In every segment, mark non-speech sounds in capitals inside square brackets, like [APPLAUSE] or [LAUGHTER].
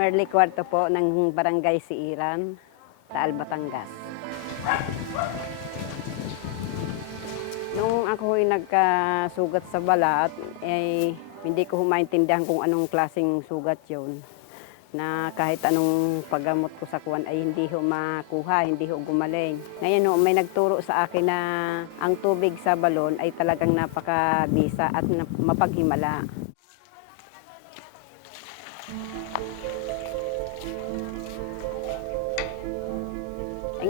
Merly Cuarto po ng Barangay Siiran, Taal, Batangas. Nung ako ay nagkasugat sa balat, eh, hindi ko humaintindihan kung anong klaseng sugat yon na kahit anong paggamot ko sa kuwan ay hindi ho makuha, hindi ho gumaling. Ngayon ho, may nagturo sa akin na ang tubig sa balon ay talagang napakabisa at mapaghimala. Eh,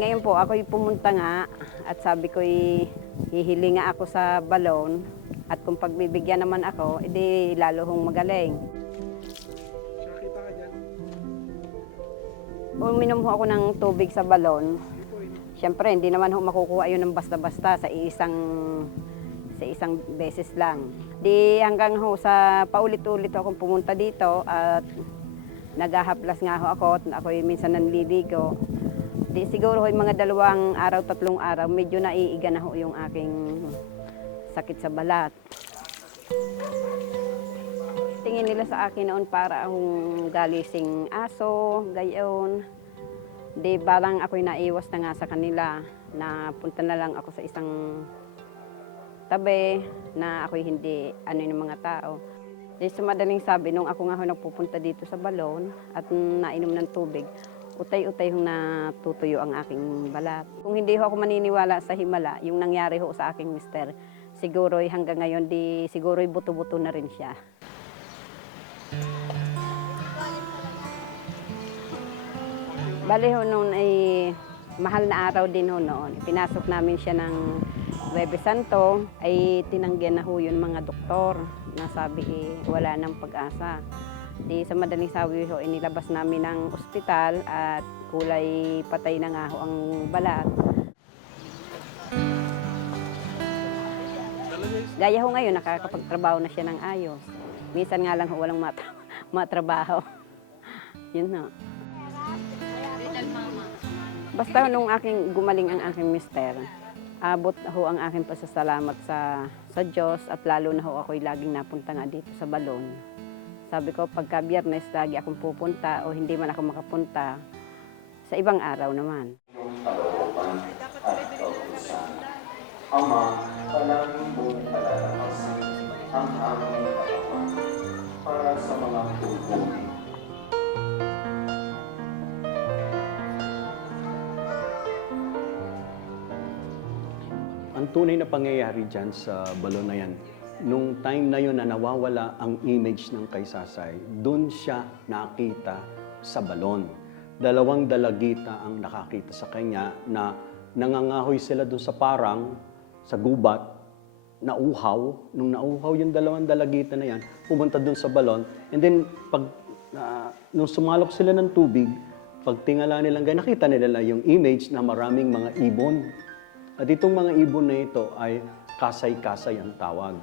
ngayon po, ako'y pumunta nga at sabi ko'y hihili nga ako sa balon at kung pagbibigyan naman ako, edi lalo hong magaling. Uminom ho ako ng tubig sa balon. Siyempre, hindi naman ho makukuha yun ng basta-basta sa isang sa isang beses lang. Di hanggang ho sa paulit-ulit akong pumunta dito at naghahaplas nga ho ako at ako'y minsan nanliligo. Di siguro ho yung mga dalawang araw, tatlong araw, medyo naiiga na ho yung aking sakit sa balat. Tingin nila sa akin noon para akong galising aso, gayon. Di barang ako'y naiwas na nga sa kanila na punta na lang ako sa isang tabi na ako'y hindi ano ng mga tao. Di sa madaling sabi, nung ako nga ho nagpupunta dito sa balon at nainom ng tubig, utay-utay hong natutuyo ang aking balat. Kung hindi ho ako maniniwala sa himala, yung nangyari ho sa aking mister, siguro'y hanggang ngayon, di siguro'y buto-buto na rin siya. Bali ho noon ay mahal na araw din ho noon. Pinasok namin siya ng Webe Santo ay tinanggihan na ho yun mga doktor na sabi eh, wala nang pag-asa. Di sa madaling sabi ho, inilabas namin ng ospital at kulay patay na nga ho ang balat. Gaya ho ngayon, nakakapagtrabaho na siya ng ayos. Minsan nga lang ho, walang mat- [LAUGHS] matrabaho. [LAUGHS] Yun ho. Basta nung aking gumaling ang aking mister, abot ho ang aking pasasalamat sa sa Diyos at lalo na ho ako'y laging napunta nga dito sa balon. Sabi ko, pagka biyernes, lagi akong pupunta o hindi man ako makapunta, sa ibang araw naman. Ama, palaging mong palalakasin ang aming katawan para sa mga tutunin. Ang tunay na pangyayari dyan sa balon na yan, nung time na yun na nawawala ang image ng Kaysasay, doon siya nakita sa balon. Dalawang dalagita ang nakakita sa kanya na nangangahoy sila doon sa parang, sa gubat, nauhaw. Nung nauhaw yung dalawang dalagita na yan, pumunta doon sa balon. And then, pag, ah, nung sumalok sila ng tubig, pag tingala nilang ganyan, nakita nila yung image na maraming mga ibon. At itong mga ibon na ito ay kasay-kasay ang tawag.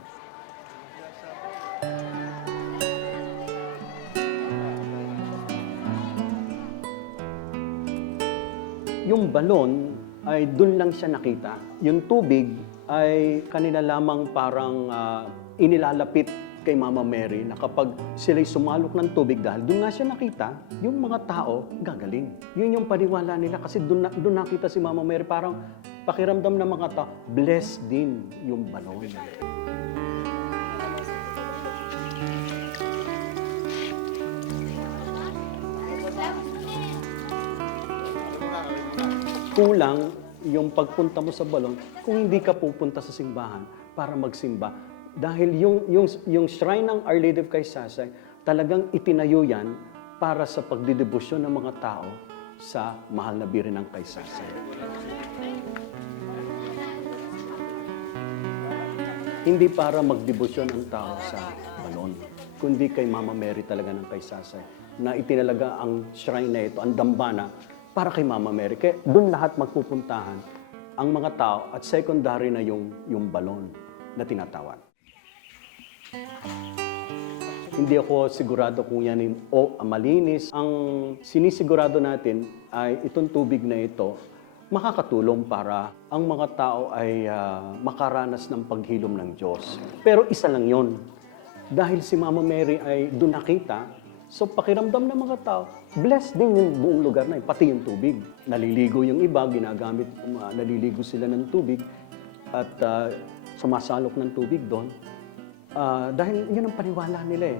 Yung balon ay doon lang siya nakita. Yung tubig ay kanila lamang parang ah, inilalapit kay Mama Mary na kapag sila'y sumalok ng tubig dahil doon nga siya nakita, yung mga tao gagaling. Yun yung paniwala nila kasi doon, na, doon nakita si Mama Mary parang pakiramdam ng mga tao, blessed din yung balon. Kulang yung pagpunta mo sa balon kung hindi ka pupunta sa simbahan para magsimba. Dahil yung, yung, yung shrine ng Our Lady of Kaysasay, talagang itinayo yan para sa pagdidebosyon ng mga tao sa mahal na birin ng Kaysasay. Hindi para magdebosyon ang tao sa balon, kundi kay Mama Mary talaga ng Kaysasay na itinalaga ang shrine na ito, ang dambana, para kay Mama Mary. Kaya doon lahat magpupuntahan ang mga tao at secondary na yung, yung balon na tinatawag. Hindi ako sigurado kung yan yung o malinis. Ang sinisigurado natin ay itong tubig na ito makakatulong para ang mga tao ay ah, makaranas ng paghilom ng Diyos. Pero isa lang yon. Dahil si Mama Mary ay doon nakita So pakiramdam ng mga tao, blessed din yung buong lugar na yun, pati yung tubig. Naliligo yung iba, ginagamit, uh, naliligo sila ng tubig at uh, sumasalok ng tubig doon. Ah, dahil yun ang paniwala nila eh.